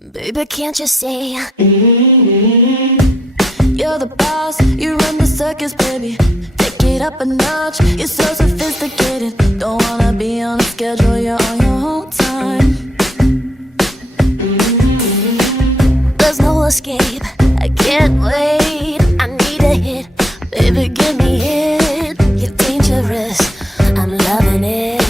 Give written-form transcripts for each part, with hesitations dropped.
Baby, can't you see? You're the boss, you run the circus, baby. Take it up a notch, you're so sophisticated. Don't wanna be on a schedule, you're on your own time. There's no escape, I can't wait. I need a hit, baby, give me it. You're dangerous, I'm loving it.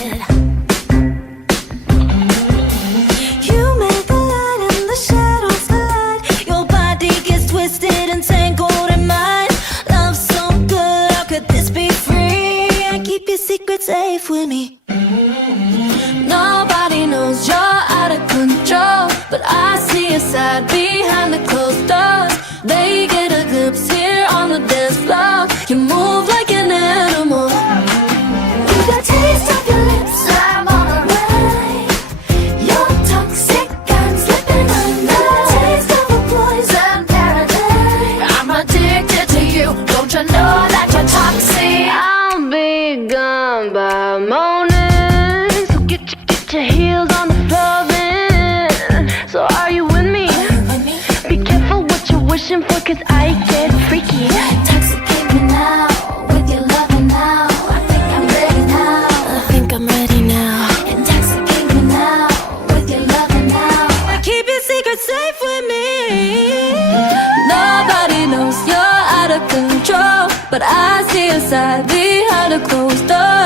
Secret safe with me. Nobody knows you're out of control, but I see a side behind the closed doors. They get a glimpse here on the dance floor. You move like an animal. You got taste of your lips, I'm on a ride. You're toxic, I'm slipping under. Taste of a poison paradise. I'm addicted to you, don't you know that you're toxic? I'll be gone by morning, so get your heels on the floor then. So are you with me? Be careful what you're wishing for, cause I get freaky. Intoxicate me now, with your loving now. I think I'm ready now. I think I'm ready now. Intoxicate me now, with your loving now. Keep your secret safe with me. Nobody knows you're out of control, but I see a side behind a closed door.